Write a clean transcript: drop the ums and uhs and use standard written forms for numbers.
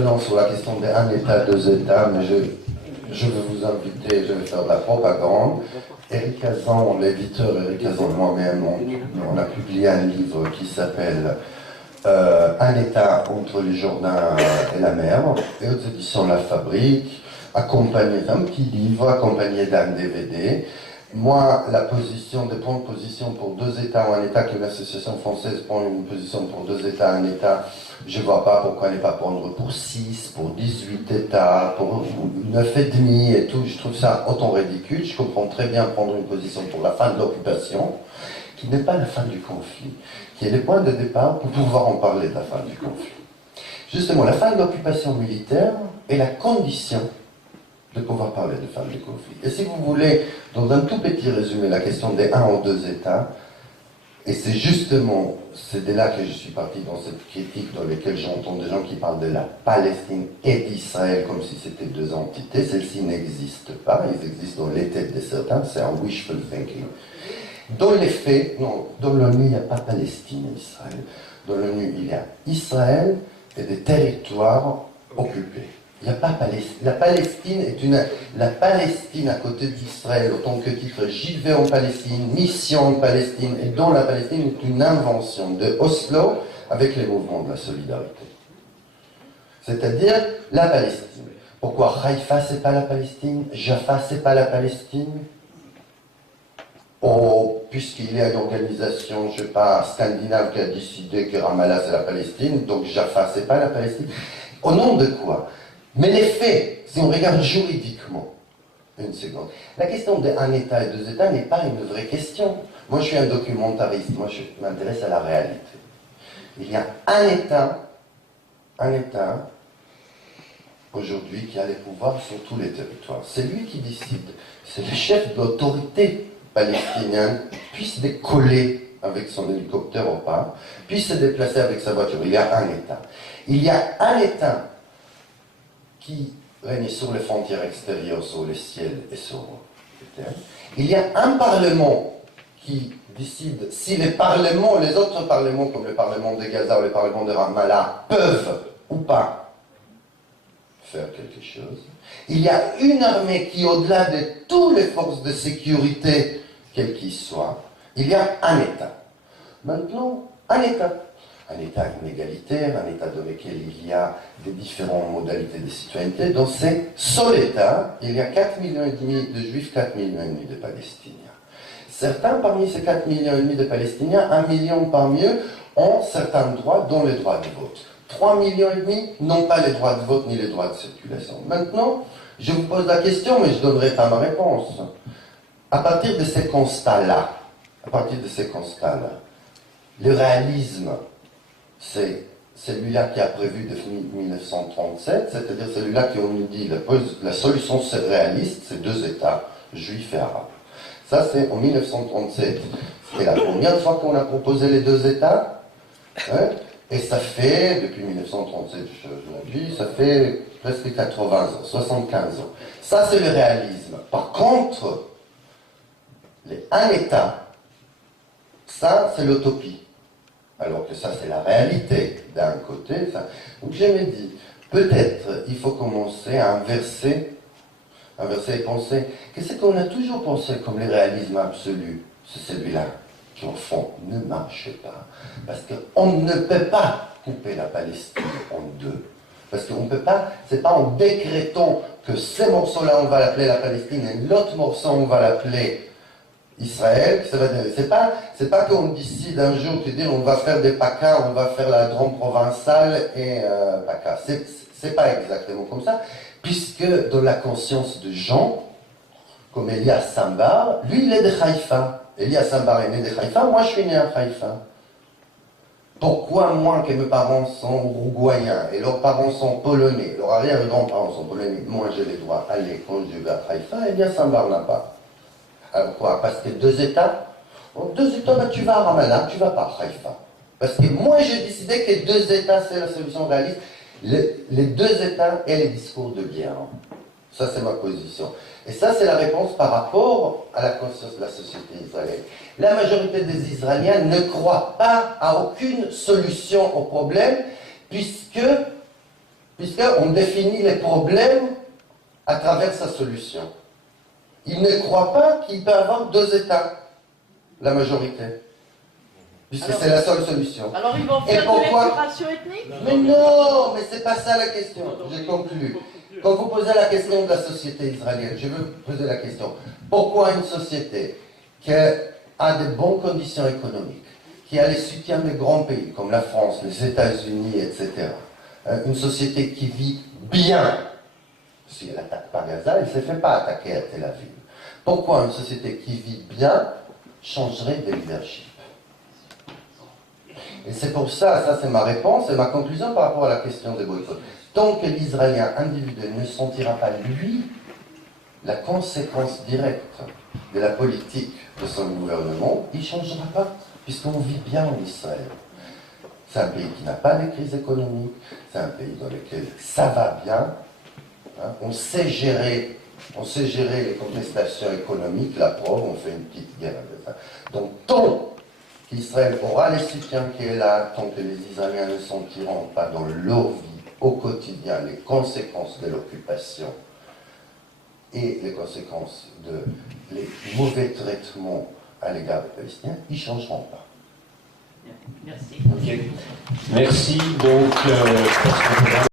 Non, sur la question d'un État, deux États, mais je vais vous inviter, je vais faire de la propagande. Eric Hazan, l'éditeur Eric Hazan et moi-même, on a publié un livre qui s'appelle Un État entre le Jourdain et la mer, et aux éditions La Fabrique, accompagné d'un petit livre, accompagné d'un DVD. Moi, la position de prendre position pour deux États ou un État, qu'une association française prend une position pour deux États, un État, je ne vois pas pourquoi ne pas prendre pour 6, pour 18 États, pour 9,5 et tout. Je trouve ça autant ridicule. Je comprends très bien prendre une position pour la fin de l'occupation, qui n'est pas la fin du conflit, qui est le point de départ pour pouvoir en parler de la fin du conflit. Justement, la fin de l'occupation militaire est la condition de pouvoir parler de fin du conflit. Et si vous voulez, dans un tout petit résumé, la question des un ou deux États, et c'est justement, c'est de là que je suis parti dans cette critique dans laquelle j'entends des gens qui parlent de la Palestine et d'Israël comme si c'était deux entités. Celles-ci n'existent pas, elles existent dans les têtes de certains, c'est un wishful thinking. Dans les faits, non, dans l'ONU, il n'y a pas Palestine et Israël. Dans l'ONU, il y a Israël et des territoires occupés. Il n'y a pas Palestine. La Palestine est la Palestine à côté d'Israël, autant que titre, j'y vais en Palestine, mission en Palestine, et dans la Palestine est une invention de Oslo avec les mouvements de la solidarité. C'est-à-dire la Palestine. Pourquoi Haïfa c'est pas la Palestine, Jaffa c'est pas la Palestine? Oh, puisqu'il y a une organisation, je ne sais pas, scandinave qui a décidé que Ramallah c'est la Palestine, donc Jaffa c'est pas la Palestine. Au nom de quoi? Mais les faits, si on regarde juridiquement, une seconde, la question d'un État et deux États n'est pas une vraie question. Moi, je suis un documentariste, moi, je m'intéresse à la réalité. Il y a un État, aujourd'hui, qui a les pouvoirs sur tous les territoires. C'est lui qui décide. C'est le chef de l'autorité palestinienne, puisse décoller avec son hélicoptère ou pas, puisse se déplacer avec sa voiture. Il y a un État. Il y a un État qui règne sur les frontières extérieures, sur le ciel et sur les terres. Il y a un Parlement qui décide si les parlements, les autres parlements, comme le Parlement de Gaza ou le Parlement de Ramallah, peuvent ou pas faire quelque chose. Il y a une armée qui, au-delà de toutes les forces de sécurité, quelles qu'ils soient, il y a un État. Maintenant, un État inégalitaire, un État dans lequel il y a des différentes modalités de citoyenneté. Dans ce seul État, il y a 4,5 millions de Juifs, 4,5 millions de Palestiniens. Certains parmi ces 4,5 millions de Palestiniens, 1 million parmi eux, ont certains droits, dont les droits de vote. 3,5 millions n'ont pas les droits de vote ni les droits de circulation. Maintenant, je vous pose la question, mais je ne donnerai pas ma réponse. À partir de ces constats-là, le réalisme, c'est celui-là qui a prévu depuis 1937, c'est-à-dire celui-là qui, on nous dit, la solution réaliste, c'est deux États, juifs et arabes. Ça, c'est en 1937. C'était la première fois qu'on a proposé les deux États, hein, et ça fait, depuis 1937, je l'ai dit, ça fait presque 80 ans, 75 ans. Ça, c'est le réalisme. Par contre, un État, ça, c'est l'utopie. Alors que ça, c'est la réalité d'un côté. Ça. Donc je me dis, peut-être il faut commencer à inverser et penser que ce qu'on a toujours pensé comme le réalisme absolu, c'est celui-là qui, au fond, ne marche pas. Parce qu'on ne peut pas couper la Palestine en deux. Parce qu'on ne peut pas, c'est pas en décrétant que ce morceau-là, on va l'appeler la Palestine, et l'autre morceau, on va l'appeler Israël, c'est pas qu'on décide un jour de dire on va faire des PACA, on va faire la grande provençale et PACA. C'est pas exactement comme ça, puisque dans la conscience de gens, comme Elias Sambar, lui il est de Haïfa. Elias Sambar est né de Haïfa, moi je suis né à Haïfa. Pourquoi moi que mes parents sont uruguayens et leurs parents sont polonais, leurs arrière-grands-parents sont polonais, moi j'ai les droits aller conjuguer à Haïfa, Elias Sambar n'a pas. Alors quoi? Parce que deux États, ben, tu vas à Ramallah, tu vas pas à Haïfa. Parce que moi, j'ai décidé que deux États, c'est la solution réaliste. Les deux États et les discours de guerre. Ça, c'est ma position. Et ça, c'est la réponse par rapport à la conscience de la société israélienne. La majorité des Israéliens ne croient pas à aucune solution au problème, puisque puisqu'on définit les problèmes à travers sa solution. Il ne croit pas qu'il peut y avoir deux États, la majorité, puisque c'est la seule solution. Alors ils vont faire de l'épuration ethnique? Mais non, mais c'est pas ça la question. J'ai conclu. Quand vous posez la question de la société israélienne, je veux poser la question. Pourquoi une société qui a de bonnes conditions économiques, qui a les soutiens des grands pays comme la France, les États-Unis, etc., une société qui vit bien, si elle n'attaque pas Gaza, elle ne se fait pas attaquer à Tel Aviv. Pourquoi une société qui vit bien changerait de leadership? Et c'est pour ça, ça c'est ma réponse et ma conclusion par rapport à la question des boycotts. Tant que l'Israélien individuel ne sentira pas, lui, la conséquence directe de la politique de son gouvernement, il ne changera pas, puisqu'on vit bien en Israël. C'est un pays qui n'a pas de crise économique, c'est un pays dans lequel ça va bien, hein. On sait gérer les contestations économiques, la preuve, on fait une petite guerre avec ça. Donc tant qu'Israël aura les soutiens qui est là, tant que les Israéliens ne sentiront pas dans leur vie au quotidien les conséquences de l'occupation et les conséquences les mauvais traitements à l'égard des Palestiniens, ils ne changeront pas. Merci. Okay. Merci. Donc,